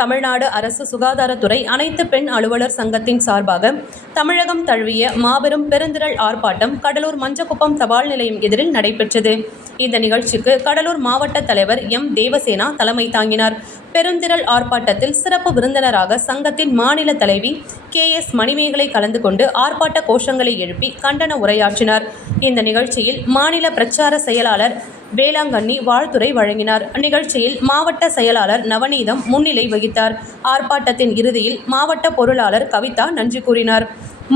தமிழ்நாடு அரசு சுகாதாரத்துறை அனைத்து பெண் அலுவலர் சங்கத்தின் சார்பாக தமிழகம் தழுவிய மாபெரும் பெருந்திரள் ஆர்ப்பாட்டம் கடலூர் மஞ்சக்குப்பம் தபால் நிலையம் எதிரில் நடைபெற்றது. இந்த நிகழ்ச்சிக்கு கடலூர் மாவட்ட தலைவர் எம். தேவசேனா தலைமை தாங்கினார். பெருந்திரள் ஆர்ப்பாட்டத்தில் சிறப்பு விருந்தினராக சங்கத்தின் மாநில தலைவி கே. எஸ். மணிமேகலை கலந்து கொண்டு ஆர்ப்பாட்ட கோஷங்களை எழுப்பி கண்டன உரையாற்றினார். இந்த நிகழ்ச்சியில் மாநில பிரச்சார செயலாளர் வேளாங்கண்ணி வாழ்த்துரை வழங்கினார். நிகழ்ச்சியில் மாவட்ட செயலாளர் நவநீதம் முன்னிலை வகித்தார். ஆர்ப்பாட்டத்தின் இறுதியில் மாவட்ட பொருளாளர் கவிதா நன்றி கூறினார்.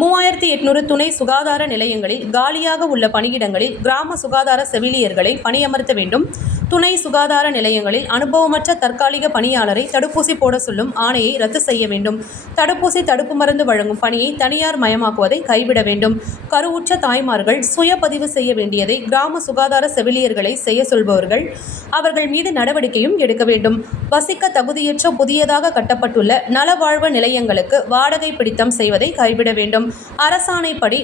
மூவாயிரத்தி எட்நூறு துணை சுகாதார நிலையங்களில் காலியாக உள்ள பணியிடங்களில் கிராம சுகாதார செவிலியர்களை பணியமர்த்த வேண்டும். துணை சுகாதார நிலையங்களில் அனுபவமற்ற தற்காலிக பணியாளரை தடுப்பூசி போட சொல்லும் ஆணையை ரத்து செய்ய வேண்டும். தடுப்பூசி தடுப்பு மருந்து வழங்கும் பணியை தனியார் மயமாக்குவதை கைவிட வேண்டும். கருவுற்ற தாய்மார்கள் சுய பதிவு செய்ய வேண்டியதை கிராம சுகாதார செவிலியர்களை செய்ய சொல்பவர்கள் அவர்கள் மீது நடவடிக்கையும் எடுக்க வேண்டும். வசிக்க தகுதியற்ற புதியதாக கட்டப்பட்டுள்ள நலவாழ்வு நிலையங்களுக்கு வாடகை பிடித்தம் செய்வதை கைவிட வேண்டும். அரசாணைப்படி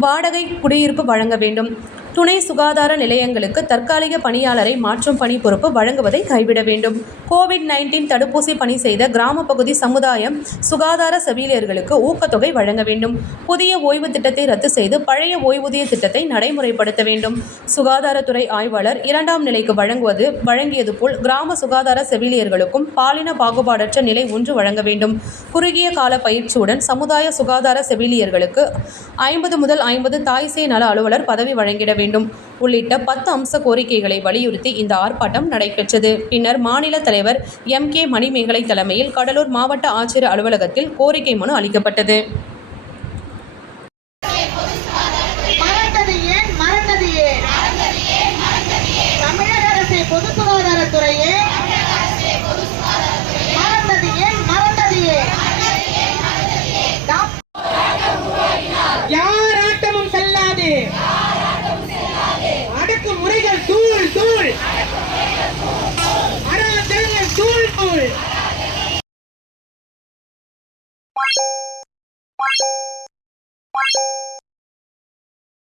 வாடகை குடியிருப்பு வழங்க வேண்டும். துணை சுகாதார நிலையங்களுக்கு தற்காலிக பணியாளரை மாற்றும் பணி பொறுப்பு வழங்குவதை கைவிட வேண்டும். கோவிட் நைன்டீன் தடுப்பூசி பணி செய்த கிராம பகுதி சமுதாயம் சுகாதார செவிலியர்களுக்கு ஊக்கத்தொகை வழங்க வேண்டும். புதிய ஓய்வு திட்டத்தை ரத்து செய்து பழைய ஓய்வூதிய திட்டத்தை நடைமுறைப்படுத்த வேண்டும். சுகாதாரத்துறை ஆய்வாளர் இரண்டாம் நிலைக்கு வழங்குவது வழங்கியது போல் கிராம சுகாதார செவிலியர்களுக்கும் பாலின பாகுபாடற்ற நிலை ஒன்று வழங்க வேண்டும். குறுகிய கால பயிற்சியுடன் சமுதாய சுகாதார செவிலியர்களுக்கு ஐம்பது முதல் ஐம்பது தாய்சே நல அலுவலர் பதவி வழங்கிட வேண்டும் உள்ளிட்ட பத்து அம்ச கோரிக்கைகளை வலியுறுத்தி இந்த ஆர்ப்பாட்டம் நடைபெற்றது. பின்னர் மாநில தலைவர் எம். கே. மணிமேகலை தலைமையில் கடலூர் மாவட்ட ஆட்சியர் அலுவலகத்தில் கோரிக்கை மனு அளிக்கப்பட்டது. பொது சுகாதாரத்துறையே குப்பைகள் தூள் தூள். அராஜகங்கள் தூள் தூள்.